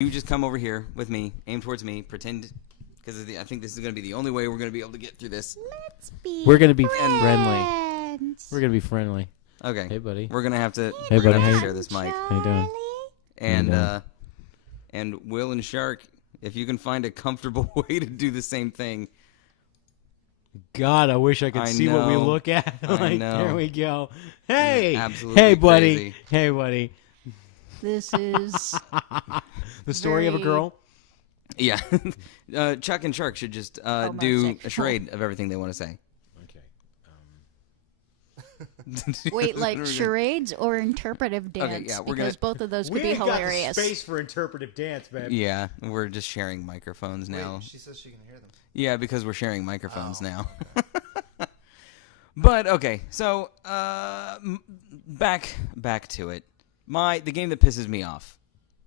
You just come over here with me, aim towards me, pretend, because I think this is going to be the only way we're going to be able to get through this. Let's be We're going to be friends. friendly. We're going to be friendly. Okay. Hey, buddy. We're going to have to, Hey, buddy. have to Hey. share this mic. How you doing? And Will and Shark, if you can find a comfortable way to do the same thing. God, I wish I could see what we know. look at. I know. Here we go. Hey. Absolutely Hey, buddy. crazy. Hey, buddy. This is The story of a Very- girl. Yeah. Chuck and Shark should just do a Homosexual. charade of everything they want to say. Okay. wait, like charades or interpretive dance? yeah, we're because gonna- both of those could We be ain't got the hilarious. space for interpretive dance, man. Yeah, we're just sharing microphones now. Wait, she says she can hear them. Yeah, because we're sharing microphones now. But okay, so back to it. The game that pisses me off,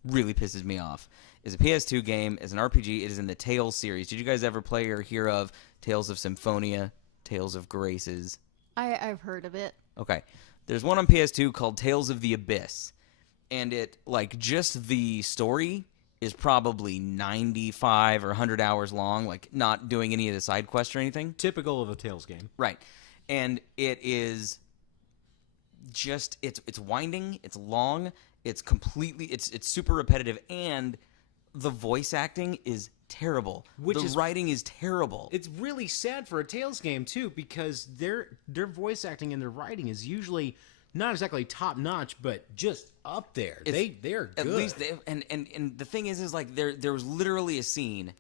really pisses me off, is a PS2 game. Is an RPG. It is in the Tales series. Did you guys ever play or hear of Tales of Symphonia, Tales of Graces? I've heard of it. Okay, there's one on PS2 called Tales of the Abyss, and it just the story is probably 95 or 100 hours long, like not doing any of the side quests or anything. Typical of a Tales game. Right. And it is just it's winding, it's long, it's super repetitive, and the voice acting is terrible. The writing is terrible. It's really sad for a Tales game too, because their voice acting and their writing is usually not exactly top notch, but just up there. They're good. At least and the thing is like there was literally a scene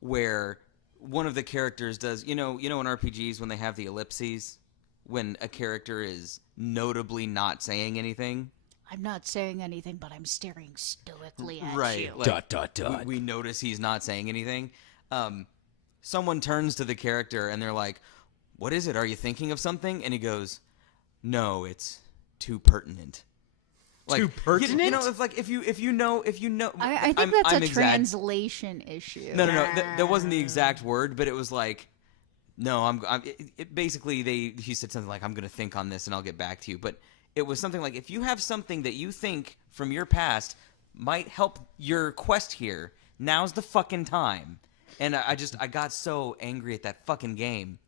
where one of the characters does in RPGs when they have the ellipses, when a character is notably not saying anything. I'm not saying anything, but I'm staring stoically at Right. you. Like, Dot, dot, dot. We notice he's not saying anything. Someone turns to the character and they're like, "What is it? Are you thinking of something?" And he goes, "No, it's too pertinent." Like, Too pertinent? You know, if you know. I think that's a translation issue. No. That wasn't the exact word, but it was like, no, basically he said something like, "I'm going to think on this and I'll get back to you." But it was something like, if you have something that you think from your past might help your quest here, now's the fucking time. And I got so angry at that fucking game.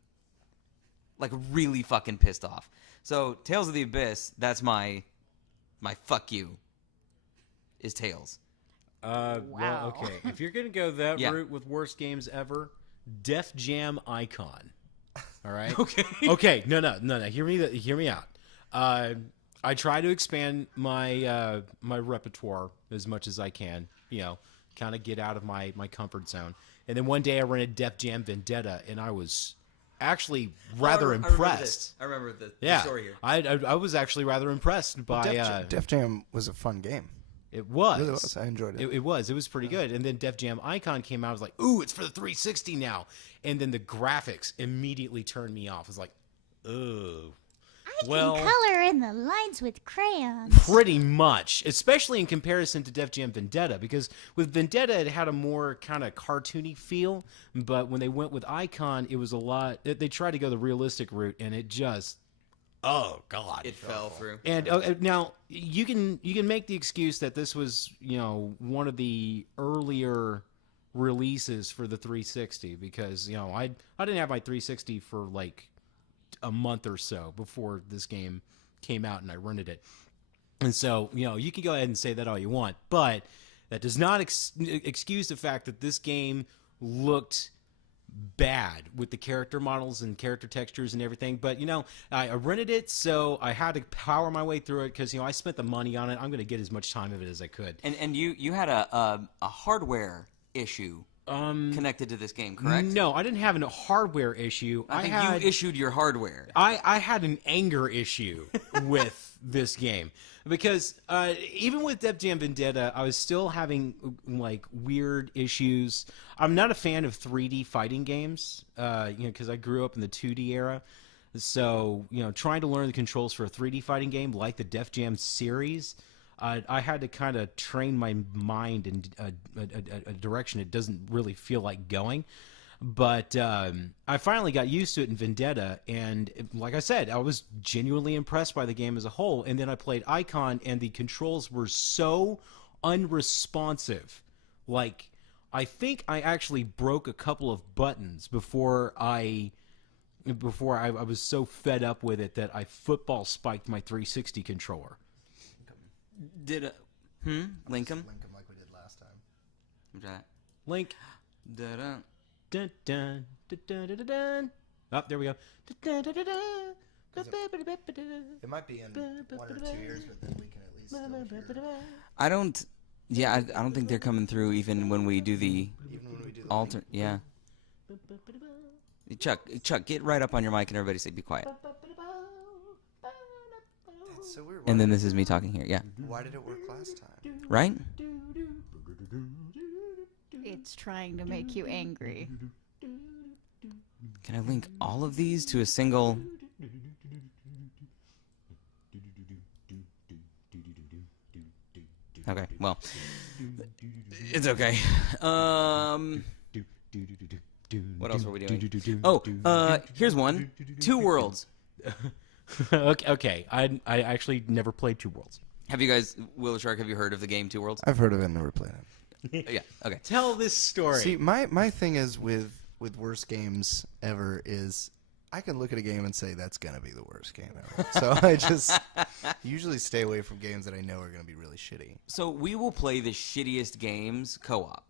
Like, really fucking pissed off. So, Tales of the Abyss, that's my fuck you, is Tales. Well, Wow. okay. If you're gonna go that Yeah. route with worst games ever, Def Jam Icon. All right. Okay. Okay. No. Hear me out. I try to expand my my repertoire as much as I can. Kind of get out of my comfort zone. And then one day I rented Def Jam Vendetta, and I was actually rather impressed. I remember the Yeah, story here. I was actually rather impressed by Def Jam was a fun game. it was. It really was. I enjoyed it. It was pretty good. And then Def Jam Icon came out. I was like, ooh, it's for the 360 now. And then the graphics immediately turned me off. I was like, oh. I Well- can color in the lines with crayons. Pretty much, especially in comparison to Def Jam Vendetta, because with Vendetta it had a more kind of cartoony feel, but when they went with Icon, it was a lot. They tried to go the realistic route, and it just, oh god, It fell through. And now you can make the excuse that this was one of the earlier releases for the 360, because I didn't have my 360 for like a month or so before this game came out, and I rented it. And so you can go ahead and say that all you want, but that does not excuse the fact that this game looked bad with the character models and character textures and everything. But I rented it, so I had to power my way through it, because I spent the money on it. I'm going to get as much time of it as I could. And you had a hardware issue connected to this game, correct? No, I didn't have a hardware issue. I think you issued your hardware. I had an anger issue with this game, because even with Def Jam Vendetta, I was still having like weird issues. I'm not a fan of 3D fighting games, because I grew up in the 2D era. So trying to learn the controls for a 3D fighting game like the Def Jam series, I had to kind of train my mind in a direction it doesn't really feel like going. But I finally got used to it in Vendetta, and like I said, I was genuinely impressed by the game as a whole. And then I played Icon, and the controls were so unresponsive Like, I think I actually broke a couple of buttons before I was so fed up with it that I football spiked my 360 controller. Did link him? Link 'em like we did last time. What's that? Link. Da-da. Dun, dun, dun, dun, dun, dun, dun. Oh, there we go. Dun, dun, dun, dun, dun. It might be in 1 or 2 years, but then we can at least still hear. I don't. Yeah, I don't think they're coming through even when we do the Even when we do the alter. Yeah. Chuck, get right up on your mic and everybody say be quiet. That's so weird. And then this is me talking here. Yeah. Why did it work last time? Right? It's trying to make you angry. Can I link all of these to a single? Okay, well, it's okay. What else were we doing? Oh, here's one. Two Worlds. Okay. I actually never played Two Worlds. Have you guys, Will Shark, have you heard of the game Two Worlds? I've heard of it and never played it. Yeah, okay. Tell this story. See, my thing is with worst games ever is I can look at a game and say that's going to be the worst game ever. So I just usually stay away from games that I know are going to be really shitty. So we will play the shittiest games co-op.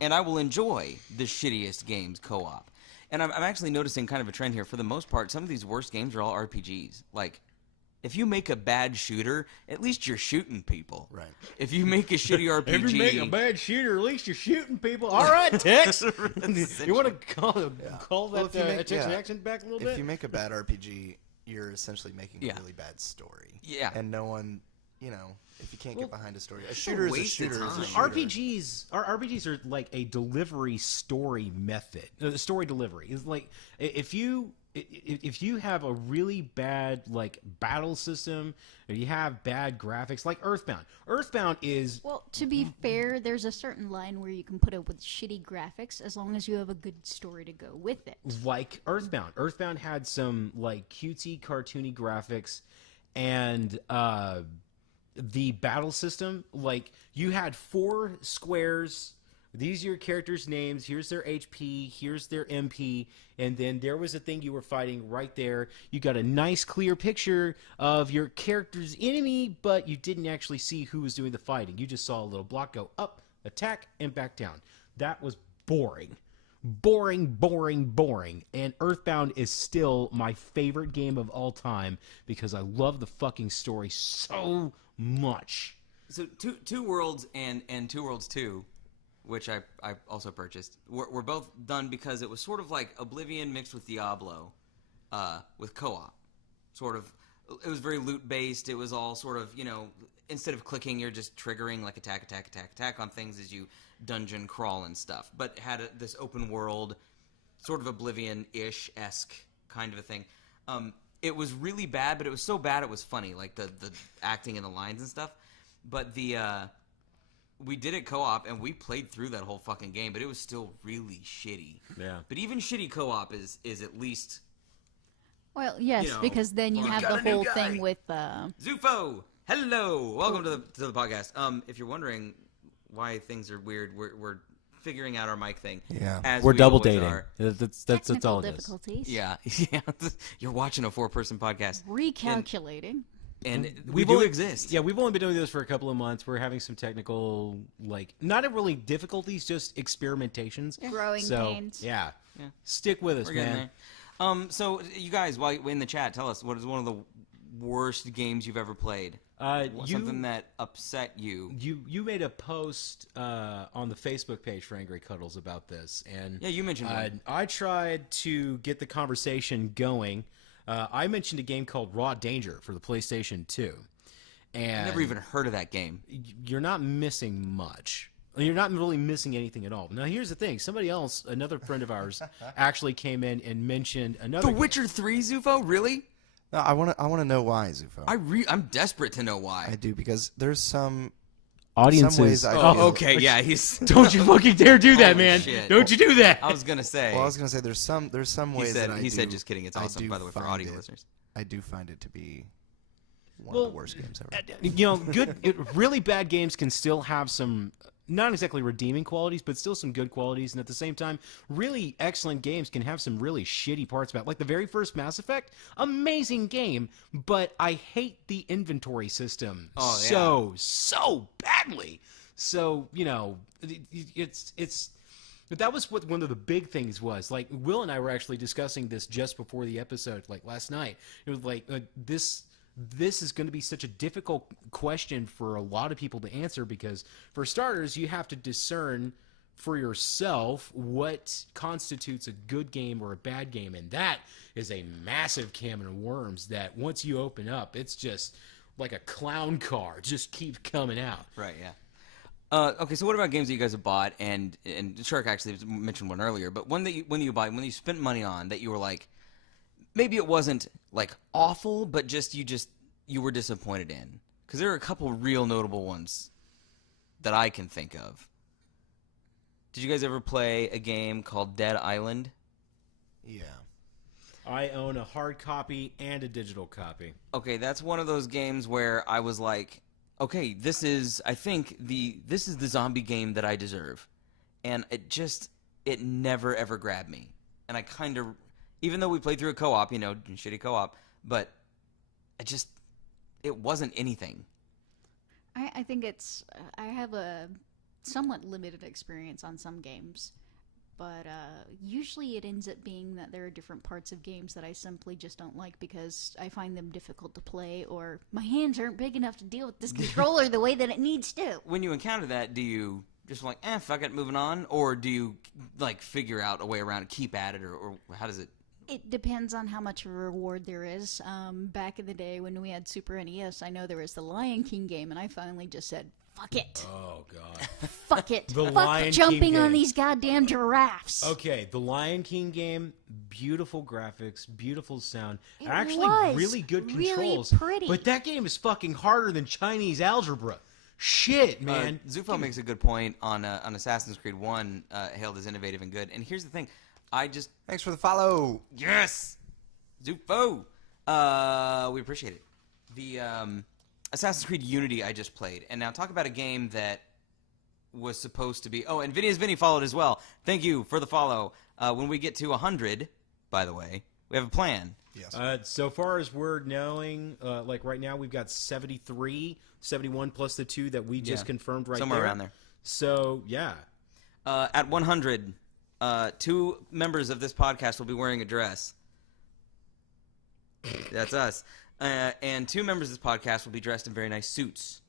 And I will enjoy the shittiest games co-op. And I'm actually noticing kind of a trend here. For the most part, some of these worst games are all RPGs. Like, if you make a bad shooter, at least you're shooting people. Right. If you make a shitty RPG... If you make a bad shooter, at least you're shooting people. All right, Tex. You want to call that Well, if you make- Texan yeah. accent back a little bit? If you make a bad RPG, you're essentially making Yeah. a really bad story. Yeah. And no one, if you can't get behind a story, a a shooter is a waste of shooter is a time. shooter. RPGs are like a delivery story method. The story delivery is like if you have a really bad like battle system or you have bad graphics, like Earthbound. Earthbound is Well, to be fair, there's a certain line where you can put up with shitty graphics as long as you have a good story to go with it. like Earthbound. Earthbound had some like cutesy, cartoony graphics, and the battle system, like you had 4 squares. These are your characters' names. Here's their HP. Here's their MP. And then there was a thing you were fighting right there. You got a nice, clear picture of your character's enemy, but you didn't actually see who was doing the fighting. You just saw a little block go up, attack, and back down. That was boring. Boring. And Earthbound is still my favorite game of all time because I love the fucking story so much. So Two Worlds and Two Worlds 2, which I also purchased, were both done because it was sort of like Oblivion mixed with Diablo, with co-op. Sort of, it was very loot-based. It was all sort of, instead of clicking, you're just triggering like attack on things as you dungeon crawl and stuff. But had this open world, sort of Oblivion-ish-esque kind of a thing. It was really bad, but it was so bad it was funny, like the acting and the lines and stuff. But we did it co-op, and we played through that whole fucking game, but it was still really shitty. Yeah. But even shitty co-op is at least... Well, yes, because then you fun. have Got the a new whole guy. thing with Zufo! Hello! Welcome to the podcast. If you're wondering why things are weird, we're figuring out our mic thing. Yeah. As We're we double always dating. are. That's technical all it is. difficulties. Yeah. You're watching a 4-person podcast. Recalculating. And We do only- exist. Yeah, we've only been doing this for a couple of months. We're having some technical, not really difficulties, just experimentations. Growing so, pains. Yeah. Yeah. Stick with us, We're getting man. there. So you guys, while in the chat, tell us, what is one of the worst games you've ever played? Something that upset you. You made a post on the Facebook page for Angry Cuddles about this, and Yeah, you mentioned one. I tried to get the conversation going. I mentioned a game called Raw Danger for the PlayStation 2, and I never even heard of that game. you're not missing much. You're not really missing anything at all. Now, here's the thing. Somebody else, another friend of ours, actually came in and mentioned another The game. Witcher 3, Zufo? Really? No, I want to know why, Zufo. I'm desperate to know why. I do, because there's some Audiences. ways I Oh, feel- okay, yeah, he's... Don't you fucking dare do that, Holy man. shit. Don't you do that. I was gonna say. Well, I was gonna say there's some he ways said, that I he do, said, just kidding. It's I awesome, do by the way, for find audio it- listeners. I do find it to be one Well, of the worst games ever. Really bad games can still have some not exactly redeeming qualities, but still some good qualities. And at the same time, really excellent games can have some really shitty parts about it. Like the very first Mass Effect, amazing game, but I hate the inventory system so badly. So, but that was what one of the big things was. Like, Will and I were actually discussing this just before the episode, like last night. It was like, this is going to be such a difficult question for a lot of people to answer because, for starters, you have to discern for yourself what constitutes a good game or a bad game. And that is a massive can of worms that once you open up, it's just like a clown car. Just keeps coming out. Right, yeah. Okay, so what about games that you guys have bought, and Shark actually mentioned one earlier, but when you spent money on that you were like, maybe it wasn't like awful, but you were disappointed in? Because there are a couple real notable ones that I can think of. Did you guys ever play a game called Dead Island? Yeah. I own a hard copy and a digital copy. Okay, that's one of those games where I was like, okay, this is the zombie game that I deserve. And it never ever grabbed me. And I kind of, even though we played through a co-op, shitty co-op, but it wasn't anything. I think I have a somewhat limited experience on some games, but usually it ends up being that there are different parts of games that I simply just don't like because I find them difficult to play, or my hands aren't big enough to deal with this controller the way that it needs to. When you encounter that, do you just like, fuck it, moving on? Or do you, like, figure out a way around it, keep at it, or how does it... It depends on how much of a reward there is. Back in the day when we had Super NES, I know there was the Lion King game, and I finally just said, fuck it. Oh, God. Fuck it. The Fuck Lion jumping King on game. these goddamn giraffes. Okay, the Lion King game, beautiful graphics, beautiful sound, It actually was really good really controls. pretty. But that game is fucking harder than Chinese algebra. Shit, man. Zufo makes a good point on Assassin's Creed 1, hailed as innovative and good. And here's the thing. Thanks for the follow. Yes! Zufo! We appreciate it. The Assassin's Creed Unity I just played. And now talk about a game that was supposed to be... Oh, and Vinny followed as well. Thank you for the follow. When we get to 100, by the way, we have a plan. Yes. So far as we're knowing, like right now we've got 73, 71 plus the 2 that we just confirmed right Somewhere there. around there. So, yeah. At 100, 2 members of this podcast will be wearing a dress. That's us. And 2 members of this podcast will be dressed in very nice suits.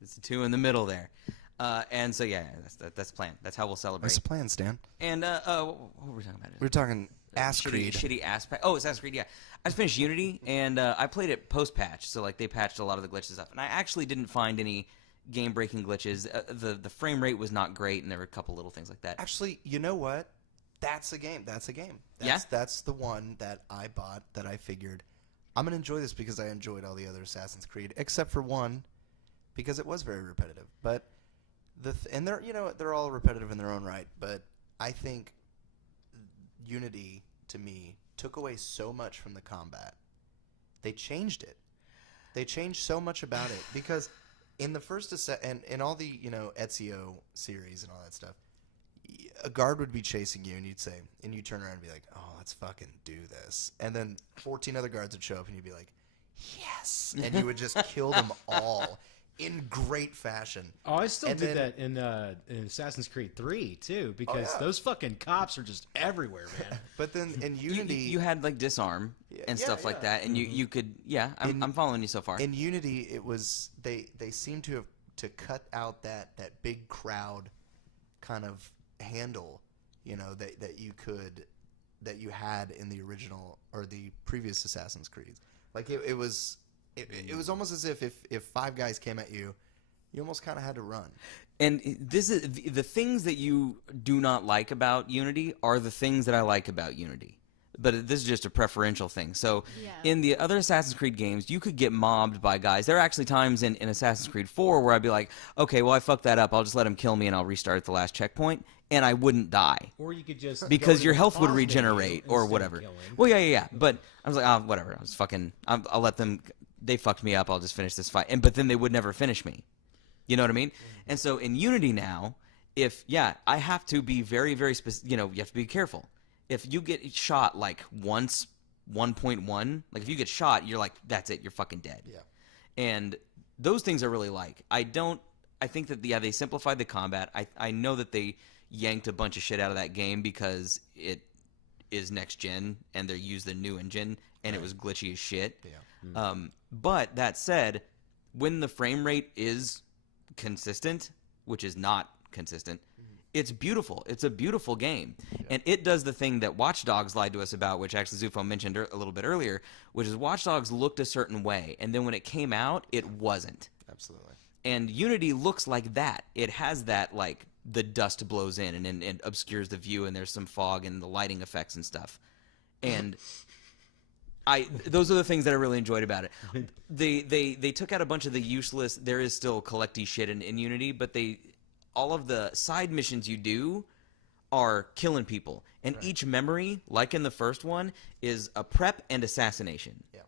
It's the 2 in the middle there. And so, that's the plan. That's how we'll celebrate. What's the plan, Stan? And what were we talking about? We were talking Ass Creed. Shitty ass pack. Oh, Assassin's Creed, yeah. I just finished Unity, and I played it post-patch, so like they patched a lot of the glitches up. And I actually didn't find any game-breaking glitches. The frame rate was not great, and there were a couple little things like that. Actually, you know what? That's a game. That's the one that I bought that I figured I'm going to enjoy this because I enjoyed all the other Assassin's Creed, except for one, because it was very repetitive. But and they're all repetitive in their own right, but I think Unity, to me, took away so much from the combat. They changed it. They changed so much about it because in the first and in all the Ezio series and all that stuff, a guard would be chasing you and you'd turn around and be like, oh, let's fucking do this. And then 14 other guards would show up and you'd be like, yes. And you would just kill them all in great fashion. Oh, I still did that in Assassin's Creed 3, too, because those fucking cops are just everywhere, man. But then in Unity... You had, like, disarm and stuff like that, and you could... Yeah, I'm following you so far. In Unity, it was... They seem to have cut out that big crowd kind of handle, that you had in the original or the previous Assassin's Creed. Like it was almost as if 5 guys came at you, you almost kind of had to run. And this is the things that you do not like about Unity are the things that I like about Unity. But this is just a preferential thing. So in the other Assassin's Creed games, you could get mobbed by guys. There are actually times in Assassin's Creed 4 where I'd be like, okay, well, I fucked that up. I'll just let him kill me and I'll restart at the last checkpoint. And I wouldn't die. Or you could just... Because your health would regenerate or whatever. Well, yeah. But I was like, whatever. I'll let them... They fucked me up. I'll just finish this fight. But then they would never finish me. You know what I mean? And so in Unity now, I have to be very, very specific. You have to be careful. If you get shot like once, 1.1, like if you get shot, you're like, that's it, you're fucking dead. Yeah. And those things I really like. I think that they simplified the combat. I know that they yanked a bunch of shit out of that game because it is next gen and they used the new engine and it was glitchy as shit. Yeah. But that said, when the frame rate is consistent, which is not consistent, it's beautiful. It's a beautiful game. Yeah. And it does the thing that Watch Dogs lied to us about, which actually Zufo mentioned a little bit earlier, which is Watch Dogs looked a certain way. And then when it came out, it wasn't. Absolutely. And Unity looks like that. It has that, like, the dust blows in and obscures the view and there's some fog and the lighting effects and stuff. And those are the things that I really enjoyed about it. They took out a bunch of the useless, there is still collecty shit in Unity, but all of the side missions you do are killing people. And each memory, like in the first one, is a prep and assassination. Yeah.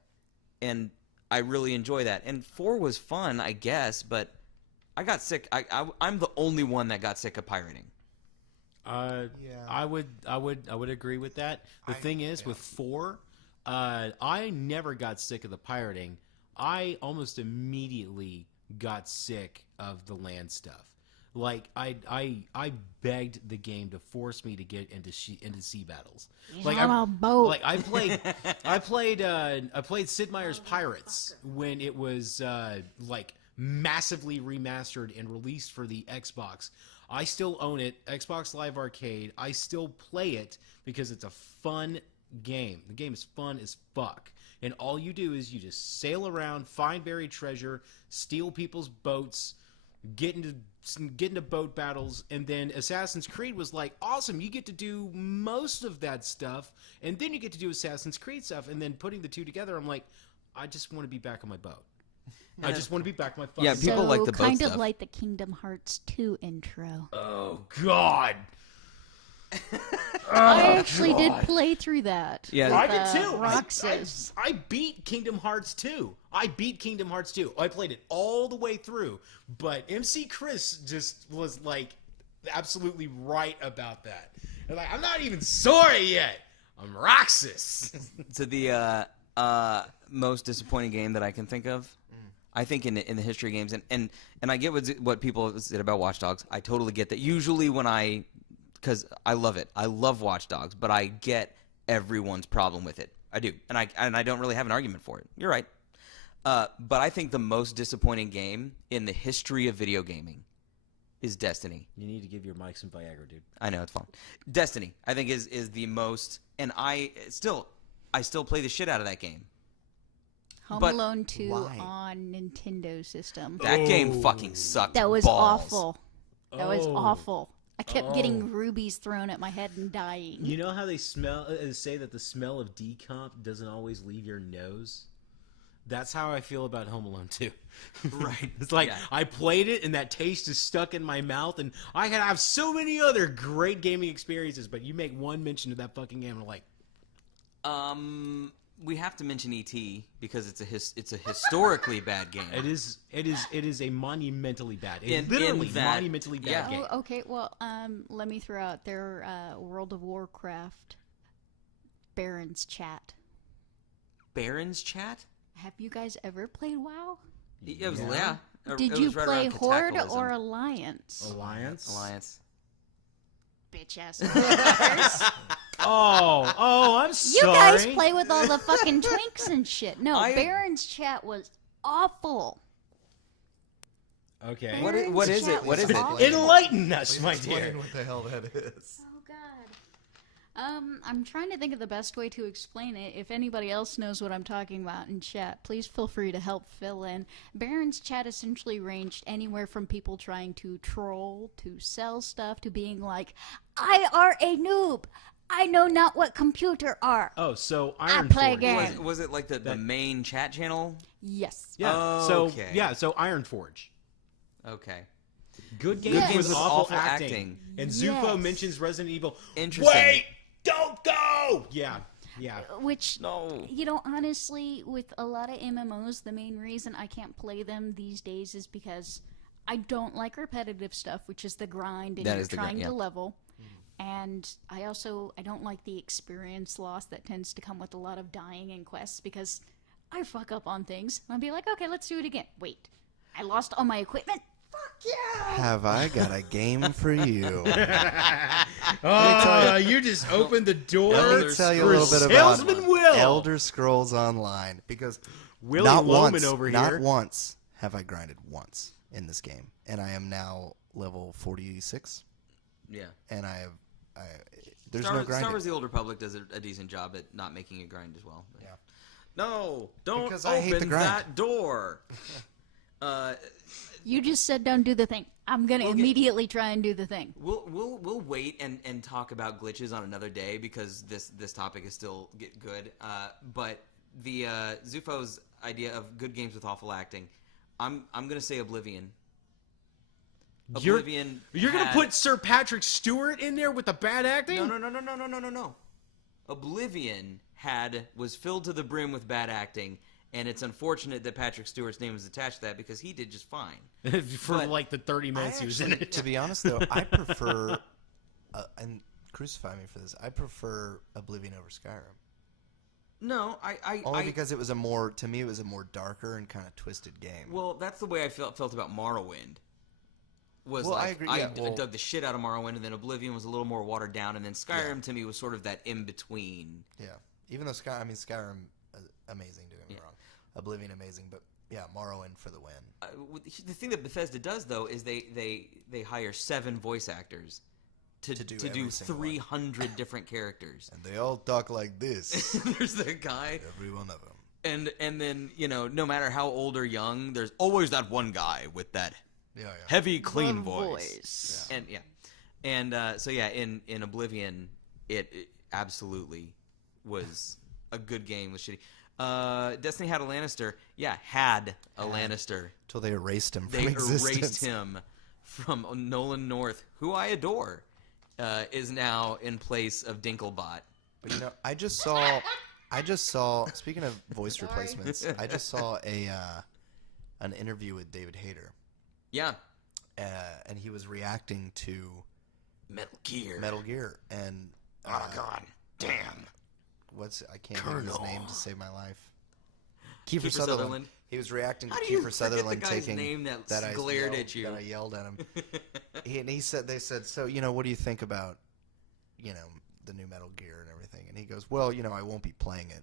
And I really enjoy that. And 4 was fun, I guess, but I got sick. I'm the only one that got sick of pirating. Yeah. I would agree with that. The thing is, with 4, I never got sick of the pirating. I almost immediately got sick of the land stuff. Like I begged the game to force me to get into sea battles. Like on a boat. Like I played Sid Meier's Pirates when it was like massively remastered and released for the Xbox. I still own it, Xbox Live Arcade. I still play it because it's a fun game. The game is fun as fuck. And all you do is you just sail around, find buried treasure, steal people's boats, get into boat battles, and then Assassin's Creed was like, awesome, you get to do most of that stuff, and then you get to do Assassin's Creed stuff, and then putting the two together, I'm like, I just want to be back on my boat. I just want to be back on my fucking Yeah, people like the boat kind stuff. of like the Kingdom Hearts 2 intro. Oh, God. I actually did play through that. Yeah, with, I did too. Roxas. I beat Kingdom Hearts 2. I played it all the way through. But MC Chris just was like absolutely right about that. And like, I'm not even sorry yet. I'm Roxas. So the most disappointing game that I can think of, I think in the history of games, and I get what people said about Watch Dogs. I totally get that. Usually when because I love it. I love Watch Dogs, but I get everyone's problem with it. I do, and I don't really have an argument for it. You're right. But I think the most disappointing game in the history of video gaming is Destiny. You need to give your mic some Viagra, dude. I know, it's fun. Destiny, I think, is the most, and I still play the shit out of that game. Home But Alone 2 why? on Nintendo system. That game fucking sucked. That was balls. awful. That was awful. I kept getting rubies thrown at my head and dying. You know how they say that the smell of decomp doesn't always leave your nose? That's how I feel about Home Alone 2. Right. It's like, Yeah. I played it, and that taste is stuck in my mouth, and I could have so many other great gaming experiences, but you make one mention of that fucking game, and I'm like... We have to mention E.T. because it's a historically bad game. It is a monumentally bad. In that- monumentally bad yeah. game. Oh, okay, well, let me throw out their World of Warcraft Baron's Chat. Baron's Chat? Have you guys ever played WoW? It was, yeah. Did It you was right play around Horde Cataclysm. or Alliance? Alliance? Bitch ass motherfuckers. I'm You sorry. guys play with all the fucking twinks and shit. No, I- Baron's Chat was awful. Okay. What Baron's is it? Chat What was is it? awful. Enlighten us, Please my explain dear. what the hell that is. Oh god. I'm trying to think of the best way to explain it. If anybody else knows what I'm talking about in chat, please feel free to help fill in. Baron's Chat essentially ranged anywhere from people trying to troll, to sell stuff, to being like, I are a noob. I know not what computer are. Oh, so I Iron play Forge. game. Was it like the main chat channel? Yes. Yeah. Okay. So Iron Forge. Okay. Good games Yes. with with awful, awful acting. acting. And Yes. Zufo mentions Resident Evil. Interesting. Wait! Don't go! Yeah. Which, No. you know, honestly, with a lot of MMOs, the main reason I can't play them these days is because I don't like repetitive stuff, which is the grind and That you're is the grind, trying yeah. to level. And I don't like the experience loss that tends to come with a lot of dying in quests because I fuck up on things. I'll be like, okay, let's do it again. Wait, I lost all my equipment? Fuck yeah! Have I got a game for you? Oh, you just opened the door. Let me tell you a little bit about Salesman Will. Elder Scrolls Online, because Willie not Loman once, over not here. once have I grinded once in this game, and I am now level 46, Yeah. and there's Star no grinding. Wars: The Old Republic does a decent job at not making it grind as well. But- Yeah. No, don't Because I hate the open grind. that door. You just said don't do the thing. I'm gonna immediately try and do the thing. We'll wait and talk about glitches on another day because this topic is still good. But the Zufo's idea of good games with awful acting, I'm gonna say Oblivion. Oblivion. You're gonna had- put Sir Patrick Stewart in there with the bad acting? No. Oblivion was filled to the brim with bad acting, and it's unfortunate that Patrick Stewart's name was attached to that because he did just fine. For But like the 30 minutes he was in it. To be honest, though, I prefer, and crucify me for this, I prefer Oblivion over Skyrim. No, Only because it was to me, it was a more darker and kind of twisted game. Well, that's the way I felt about Morrowind. Well, Like, I agree, yeah, well- dug the shit out of Morrowind, and then Oblivion was a little more watered down, and then Skyrim to me was sort of that in between. Yeah, even though Skyrim, amazing. Don't get me wrong, Oblivion amazing, but yeah, Morrowind for the win. The thing that Bethesda does though is they hire 7 voice actors to do every single one. 300 different characters. And they all talk like this. There's that guy, Every one of them. and then no matter how old or young, there's always that one guy with that Yeah. heavy, clean The voice. So in Oblivion, it absolutely was a good game. Was shitty. Destiny had a Lannister. Yeah, had a Lannister. Until they erased him from They existence. erased him from Nolan North, who I adore, is now in place of Dinklebot. But I just saw. Speaking of voice replacements, I just saw an interview with David Hayter, Yeah, and he was reacting to Metal Gear. Metal Gear, and Oh God, damn. I can't think of his Colonel. name to save my life. Kiefer Sutherland. He was reacting to How do you Kiefer forget Sutherland the guy's taking name that I glared yelled- at you? That I yelled at him. They said, so what do you think about the new Metal Gear and everything? And he goes, well, I won't be playing it.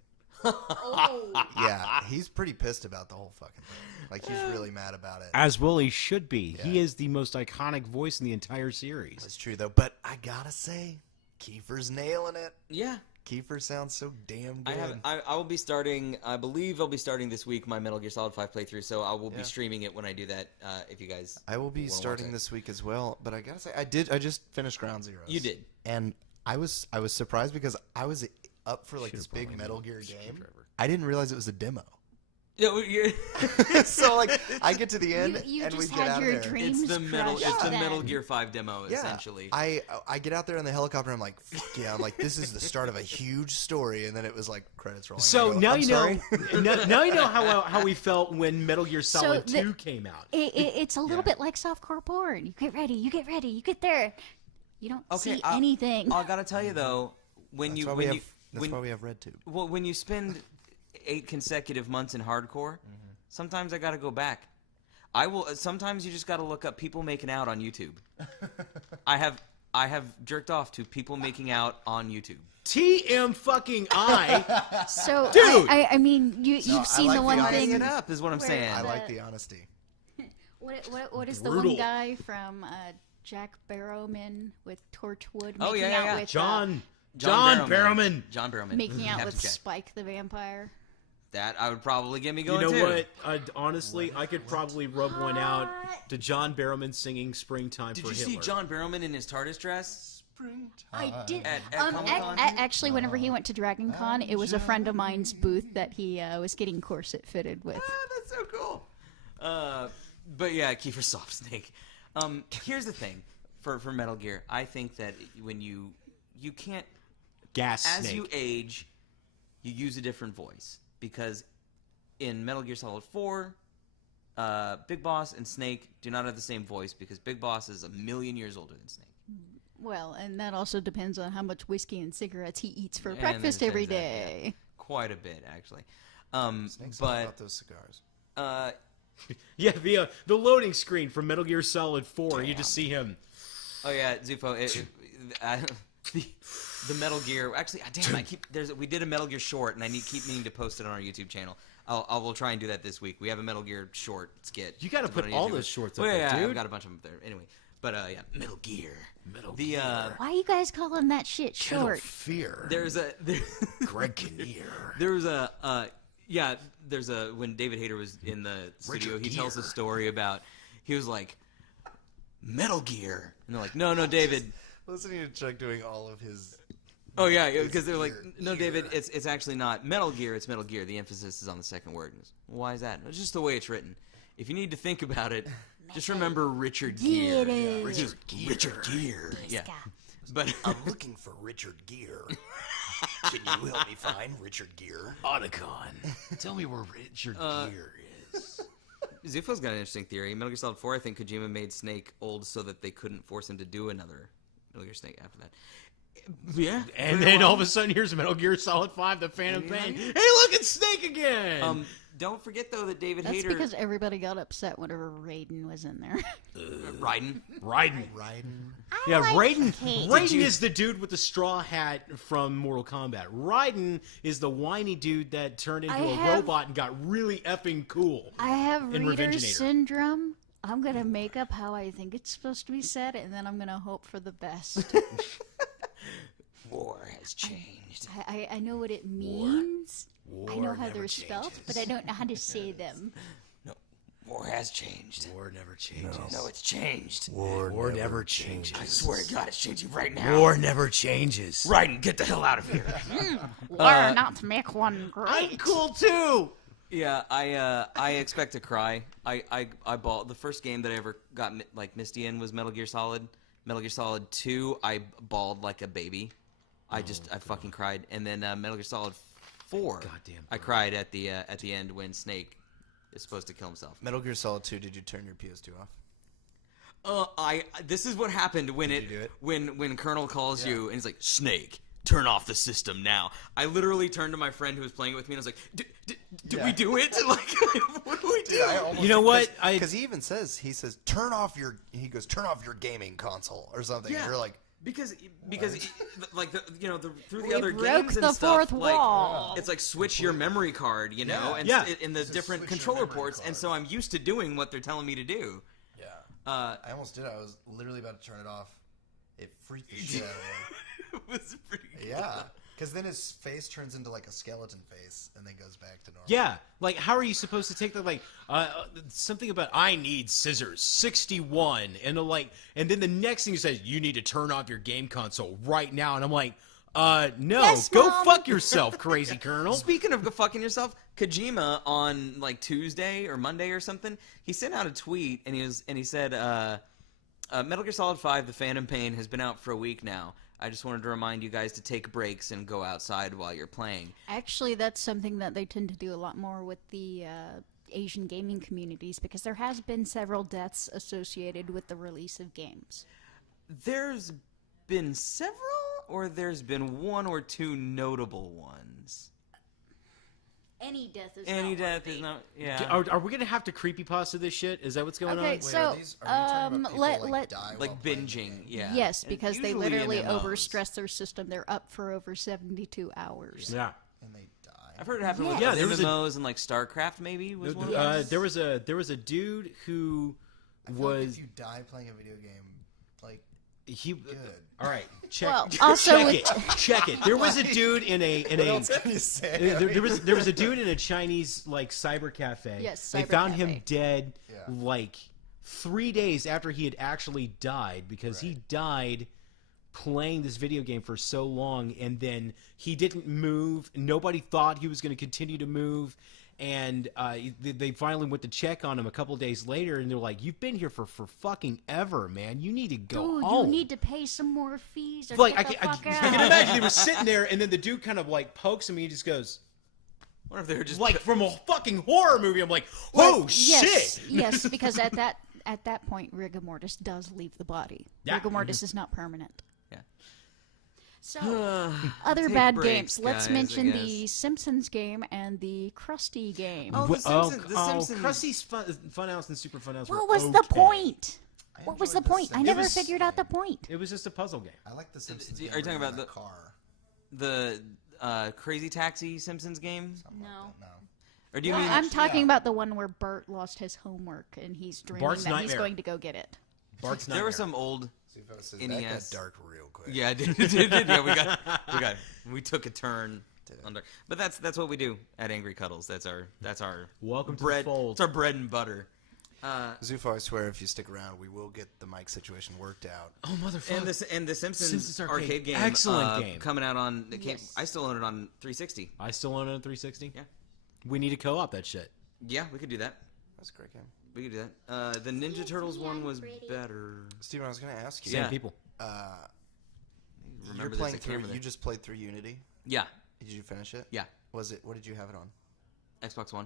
Yeah, he's pretty pissed about the whole fucking thing. Like he's really mad about it. As Willie should be. Yeah. He is the most iconic voice in the entire series. That's true though, but I gotta say, Kiefer's nailing it. Yeah. Kiefer sounds so damn good. I will be starting. I believe I'll be starting this week my Metal Gear Solid 5 playthrough. So I will be Yeah. streaming it when I do that. If you guys, I will be wanna watch starting it. this week as well, but I gotta say, I just finished Ground Zero. You did. And I was surprised because I was up for like this big Metal Gear game. I didn't realize it was a demo. Yeah, So like I get to the end You and we just get had out your there. dreams it's the crushed Metal then. Gear 5 demo Yeah, essentially. I get out there in the helicopter. I'm like, fuck yeah! I'm like, this is the start of a huge story, and then it was like credits rolling. So I go, now "I'm you know. sorry." now you know how we felt when Metal Gear Solid the- 2 came out. It's a little bit like softcore porn. You get ready, you get there. You don't see anything. I gotta tell you though, That's why we have RedTube. when you spend 8 consecutive months in hardcore, sometimes I gotta go back. I will. Sometimes you just gotta look up people making out on YouTube. I have jerked off to people making out on YouTube. TM fucking I. So, Dude! I mean, you've I seen like the one the Bring thing. it up is what I'm where- saying. I The- like the honesty. What is the Brutal. one guy from Jack Barrowman with Torchwood making Oh, yeah, yeah, out yeah. with John Barrowman. Barrowman. John Barrowman. making out Captain with Jack. Spike the vampire? That I would probably get me You going know too. what? Honestly, I could probably rub one out to John Barrowman singing "Springtime" Did for you Hitler. see John Barrowman in his TARDIS dress? I did. At Comic-Con? Actually, whenever he went to Dragon Con, it was a friend of mine's booth that he was getting corset fitted with. Ah, that's so cool. But yeah, Kiefer Soft Snake. Here's the thing for Metal Gear. I think that when you can't, Gas as Snake. you age, you use a different voice because in Metal Gear Solid 4, Big Boss and Snake do not have the same voice because Big Boss is a million years older than Snake. Well, and that also depends on how much whiskey and cigarettes he eats for And breakfast there's every that, yeah. day. Quite a bit, actually. Snake's all about those cigars. Yeah, the loading screen from Metal Gear Solid 4, you just see him. Oh yeah, Zufo. The Metal Gear. Actually, damn, we did a Metal Gear short, and I keep meaning to post it on our YouTube channel. We'll try and do that this week. We have a Metal Gear short skit. You got to put all those shorts up there, yeah, dude. I've got a bunch of them up there. Anyway, but yeah, Metal Gear. Why you guys calling that shit short? Fear. There's a Greg Kinnear. there's a when David Hayter was in the studio, he tells a story about he was like Metal Gear, and they're like, no, David. Listening to Chuck doing all of his. Oh yeah, because they're like, no, David, it's actually not Metal Gear. It's Metal Gear. The emphasis is on the second word. Why is that? It's just the way it's written. If you need to think about it, just remember Richard Gere. Gere. Richard Gere. Yeah. But I'm looking for Richard Gere. Can you help me find Richard Gere? Otacon, tell me where Richard Gere is. Zufo's got an interesting theory. Metal Gear Solid 4, I think Kojima made Snake old so that they couldn't force him to do another Metal Gear Snake after that. Yeah. And then all of a sudden, here's Metal Gear Solid 5, The Phantom Pain. Hey, look, it's Snake again! Don't forget, though, that David That's Hayter... because everybody got upset whenever Raiden was in there. Raiden. Yeah, like Raiden. Kate. Raiden is the dude with the straw hat from Mortal Kombat. Raiden is the whiny dude that turned into a robot and got really effing cool. I have In reader's Revengeator. syndrome. I'm going to make up how I think it's supposed to be said, and then I'm going to hope for the best. War has changed. I know what it means. I know how never they're spelled, but I don't know how to say them. No, war has changed. War never changes. No, it's changed. War never changes. I swear to God, it's changing right now. War never changes. Raiden, get the hell out of here. Why not make one great? I'm cool too! Yeah, I expect to cry. I bawled. The first game that I ever got like misty in was Metal Gear Solid. Metal Gear Solid 2, I bawled like a baby. I fucking cried. And then Metal Gear Solid 4, Goddamn I cried at the end when Snake is supposed to kill himself. Metal Gear Solid 2, did you turn your PS2 off? This is what happened when Did you do it? when Colonel calls you and he's like, Snake, turn off the system now. I literally turned to my friend who was playing it with me and I was like, did we do it? Like, what do we do? You know what? Because he even says, turn off your gaming console or something. Yeah. And you're like, Because like through the We other broke games the and stuff, fourth like wall. it's like switch your memory card, and Yeah. in the different switch your controller memory ports, card. and so I'm used to doing what they're telling me to do. yeah. I almost did. I was literally about to turn it off. It freaked the shit out of It was pretty me. Yeah. Because then his face turns into like a skeleton face and then goes back to normal. Yeah, like how are you supposed to take that? Like something about I need scissors 61, and and then the next thing he says you need to turn off your game console right now, and I'm like, no, Yes, go Mom. fuck yourself, crazy Colonel. Speaking of fucking yourself, Kojima on like Tuesday or Monday or something, he sent out a tweet and he said, Metal Gear Solid 5: The Phantom Pain has been out for a week now. I just wanted to remind you guys to take breaks and go outside while you're playing. Actually, that's something that they tend to do a lot more with the Asian gaming communities because there has been several deaths associated with the release of games. There's been several, or there's been one or two notable ones. Any death is Any not death worthy. is not. Yeah. Are we gonna have to creepypasta this shit? Is that what's going Okay, on? so, are you talking about people, let- die while Like playing binging, the game? yeah. Yes, And because they usually literally MMOs. overstress their system. They're up for over 72 hours. Yeah. And they die. I've heard it happen with Yeah, like there was a- MMOs and like StarCraft maybe was one of those. There was a dude who I feel like was if you die playing a video game, like, he. good. All right, check. Well, also check with- it. Check it. There was a dude in a What else can you say? there was a dude in a Chinese like cyber cafe. Yes, they cyber found cafe. him dead Yeah. like 3 days after he had actually died because he died playing this video game for so long, and then he didn't move. Nobody thought he was going to continue to move. And they finally went to check on him a couple days later, and they're like, "You've been here for fucking ever, man. You need to go Dude, home." you need to pay some more fees or Like get I the fuck can out. imagine he was sitting there, and then the dude kind of like pokes him, and he just goes, What if they were just like from a fucking horror movie. I'm like, oh Yes, shit! yes, because at that point, rigor mortis does leave the body. Yeah. Rigor mortis is not permanent. Yeah. So, other Take bad breaks, games. Let's guys, I mention guess. the Simpsons game and the Krusty game. Oh, the Simpsons. The Simpsons. Krusty's Funhouse and Super Funhouse. What were was the okay. point? I What was the enjoyed point? I Simpsons. never was- figured out the point. It was just a puzzle game. I like the Simpsons. Are you game talking where about you're in the- a car? The Crazy Taxi Simpsons game? No. No. Or do you mean? I'm talking about the one where Bert lost his homework and he's dreaming Bart's that he's Nightmare. going to go get it. Bart's There were some old. See if I said NES. that got dark real quick. Yeah, yeah, we took a turn. Under, but that's what we do at Angry Cuddles. That's our Welcome to the bread. fold. It's our bread and butter. Zufo, I swear, if you stick around, we will get the mic situation worked out. Oh motherfucker! And the Simpsons, Simpsons arcade game, excellent game. coming out on. It came, Yes. I still own it on 360. I still own it on 360. Yeah. We need to co-op that shit. Yeah, we could do that. That's a great game. We could do that. The Ninja Turtles one was better. Steven, I was going to ask you. Same Yeah. people. You're Remember, playing there's a through. camera there. You just played through Unity. Yeah, Did you finish it? yeah. Was it? What did you have it on? Xbox One.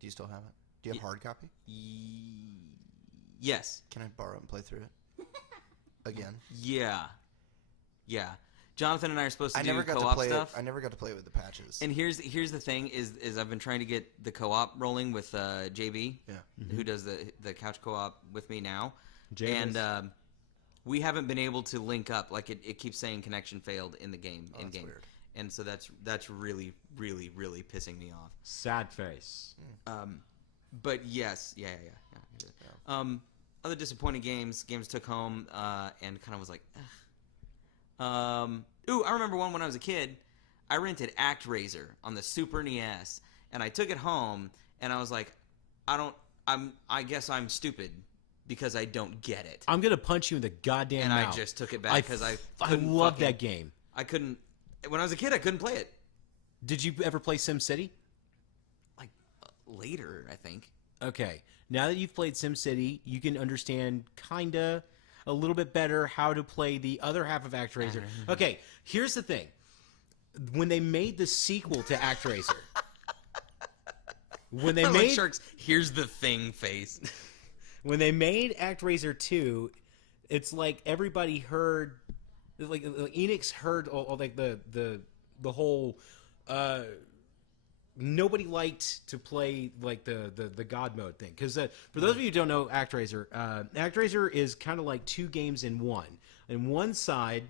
Do you still have it? Do you have hard copy? Yes. Can I borrow it and play through it? Again. Yeah. Yeah. Jonathan and I are supposed to I do never got to co-op play stuff. it. I never got to play it with the patches. And here's the thing is I've been trying to get the co-op rolling with JB, who does the couch co-op with me now, James. and we haven't been able to link up. Like it keeps saying connection failed in the game in that's game, weird. and so that's really really really pissing me off. Sad face. But yes, yeah. Other disappointing games took home and kind of was like, ugh. Ooh, I remember one when I was a kid. I rented ActRaiser on the Super NES, and I took it home, and I was like, I guess I'm stupid because I don't get it. I'm gonna punch you in the goddamn And mouth. I just took it back because I I love that game. I couldn't. When I was a kid, I couldn't play it. Did you ever play SimCity? Like later, I think. Okay. Now that you've played SimCity, you can understand kinda a little bit better how to play the other half of ActRaiser. Okay, here's the thing. When they made the sequel to ActRaiser, when they I like made Shark's "Here's the thing" face. when they made ActRaiser 2, it's like everybody heard, like Enix heard all like the whole. Nobody liked to play like the God mode thing because for those of you who don't know ActRaiser is kind of like two games in one. On one side,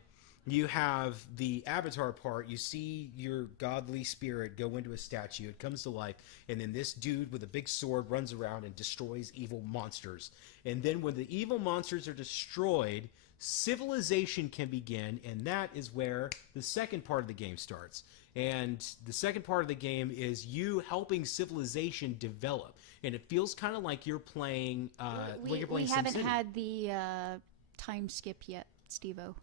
you have the avatar part. You see your godly spirit go into a statue. It comes to life, and then this dude with a big sword runs around and destroys evil monsters. And then when the evil monsters are destroyed, civilization can begin, and that is where the second part of the game starts. And the second part of the game is you helping civilization develop, and it feels kind of like you're playing. We SimCity. haven't had the time skip yet, Steve-O.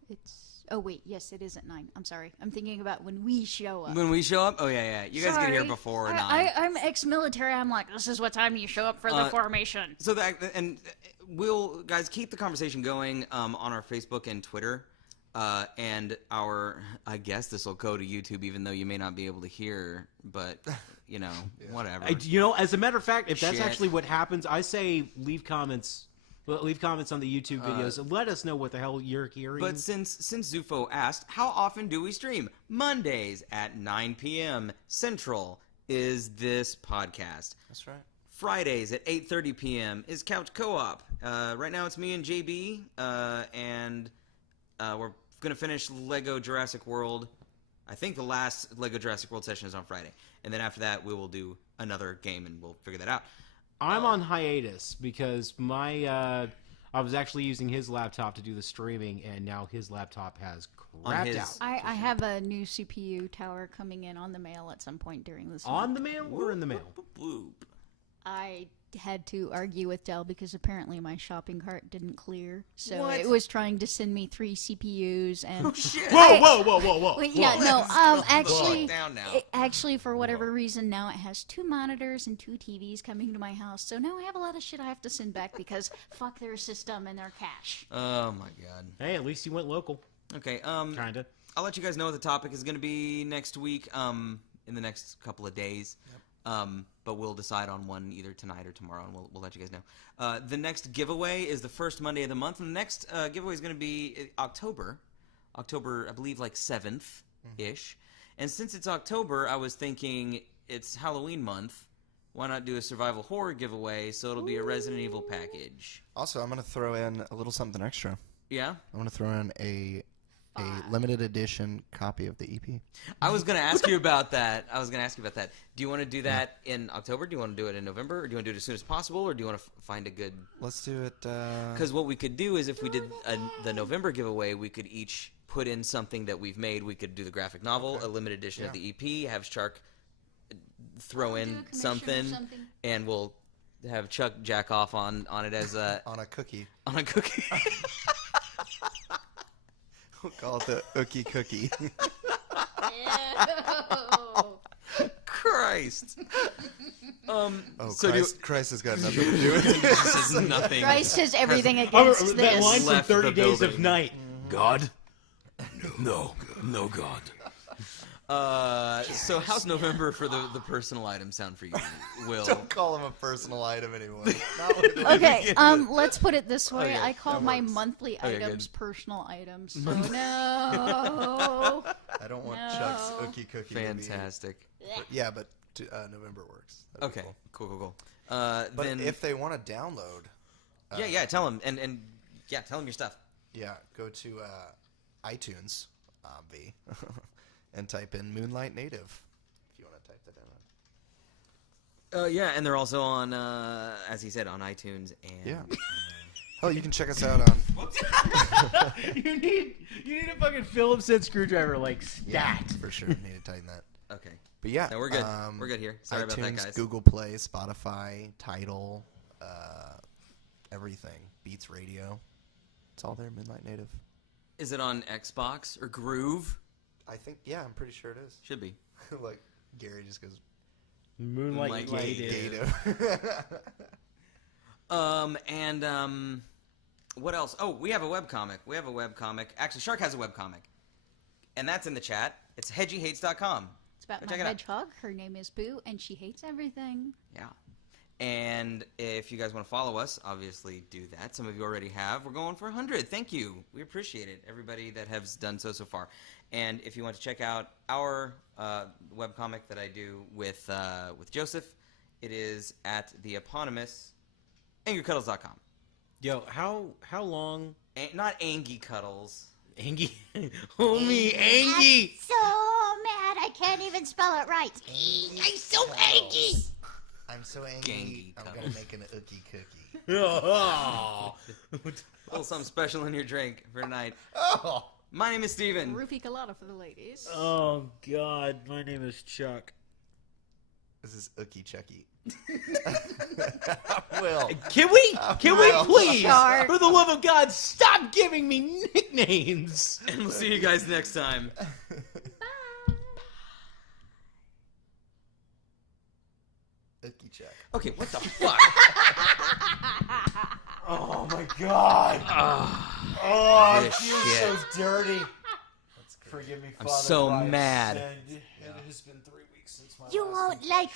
Oh wait, yes, it is at 9. I'm sorry. I'm thinking about when we show up. When we show up, oh yeah. You guys get here Sorry. before 9. I'm ex-military. I'm like, this is what time you show up for the formation. So that, and we'll guys keep the conversation going on our Facebook and Twitter, and I guess this will go to YouTube, even though you may not be able to hear, but whatever. As a matter of fact, if that's Shit. actually what happens, I say leave comments. Leave comments on the YouTube videos and let us know what the hell you're hearing. But since Zufo asked, how often do we stream? Mondays at 9 p.m. Central is this podcast. That's right. Fridays at 8:30 p.m. is Couch Co-op. Right now it's me and JB, and we're gonna finish Lego Jurassic World. I think the last Lego Jurassic World session is on Friday, and then after that we will do another game, and we'll figure that out. I'm on hiatus because I was actually using his laptop to do the streaming, and now his laptop has crapped out. I have a new CPU tower coming in on the mail at some point during this On month. the mail or in the mail? Bloop. I had to argue with Dell because apparently my shopping cart didn't clear, so What? it was trying to send me 3 CPUs and. Oh shit! Whoa! Wait, yeah, no. Actually, down now. actually, for whatever reason, now it has 2 monitors and 2 TVs coming to my house. So now I have a lot of shit I have to send back because fuck their system and their cache. Oh my god. Hey, at least you went local. Okay. Kinda. I'll let you guys know what the topic is going to be next week. in the next couple of days. But we'll decide on one either tonight or tomorrow, and we'll let you guys know. The next giveaway is the first Monday of the month, and the next giveaway is going to be October, I believe, like 7th-ish. And since it's October, I was thinking it's Halloween month. Why not do a survival horror giveaway? So it'll be a Resident Evil package. Also, I'm going to throw in a little something extra. Yeah? I'm going to throw in a limited edition copy of the EP. I was going to ask you about that. Do you want to do that in October? Do you want to do it in November? Or do you want to do it as soon as possible? Or do you want to find a good... Let's do it... Because what we could do is if we did the November giveaway, we could each put in something that we've made. We could do the graphic novel, a limited edition of the EP, have Shark throw in something, and we'll have Chuck jack off on it as a... on a cookie. On a cookie. We'll call it the Ookie Cookie. Christ. Christ has got nothing to do with it. This is nothing. Christ has everything against That this. line from Left 30 the Days of building. Night. God? No God. So how's November for the personal item sound for you, Will? Don't call him a personal item anymore. Okay, let's put it this way. Okay, I call that my works. monthly Okay, items good. personal items. So no. I don't want No. Chuck's Ookie Cookie Fantastic. Yeah, but November works. That'd be Okay, cool. cool. But Then if they want to download... yeah, tell them and tell them your stuff. Yeah, go to iTunes, and type in Moonlight Native, if you want to type that in. Yeah, and they're also on, as he said, on iTunes and Yeah. Oh, you can check us out on... You need a fucking Phillips head screwdriver like stat. For sure. Need to tighten that. Okay. But yeah. No, we're good. We're good here. Sorry iTunes, about that, guys. Google Play, Spotify, Tidal, everything. Beats Radio. It's all there, Moonlight Native. Is it on Xbox or Groove? I think, yeah, I'm pretty sure it is. Should be. Like, Gary just goes... Moonlight Native. Native. What else? Oh, we have a webcomic. Actually, Shark has a webcomic. And that's in the chat. It's hedgiehates.com. It's about Go my check it out. hedgehog. Her name is Boo, and she hates everything. Yeah. And if you guys want to follow us, obviously do that. Some of you already have. We're going for 100. Thank you. We appreciate it. Everybody that has done so far. And if you want to check out our webcomic that I do with Joseph, it is at the eponymous angrycuddles.com. Yo, how long? Not Angie Cuddles. Angie, homie, Angie. So mad I can't even spell it right. I'm so angry. I'm so Gangy angry. I'm cuddles. going to make an Ookie Cookie. Oh. A little something special in your drink for tonight. Oh! My name is Steven. Roofie colada for the ladies. Oh God, my name is Chuck. This is Ookie Chucky. Will. Can we please, Shark. for the love of God, stop giving me nicknames? And we'll see you guys next time. Ookie Chuck. Okay, what the fuck? Oh my God. Oh, I This feel shit. so dirty. Forgive me, I'm Father. so if I've mad. sinned. It has been 3 weeks since my You last won't like